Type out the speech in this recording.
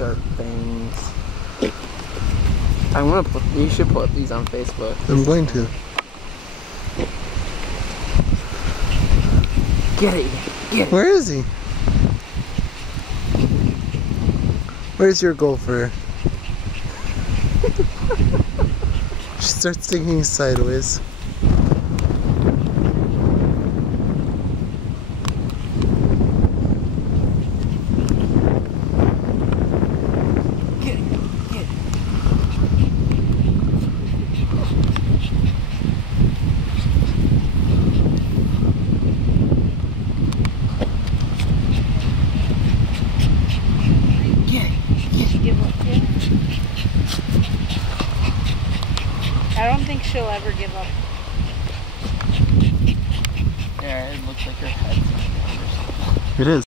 sharp fangs. I'm gonna put. You should put these on Facebook. I'm going to. Get it! Get it! Where is he? Where's your gopher? She starts thinking sideways. Get it! Get it! Give up yet? I don't think she'll ever give up. Yeah, it looks like her head's on the other side. It is.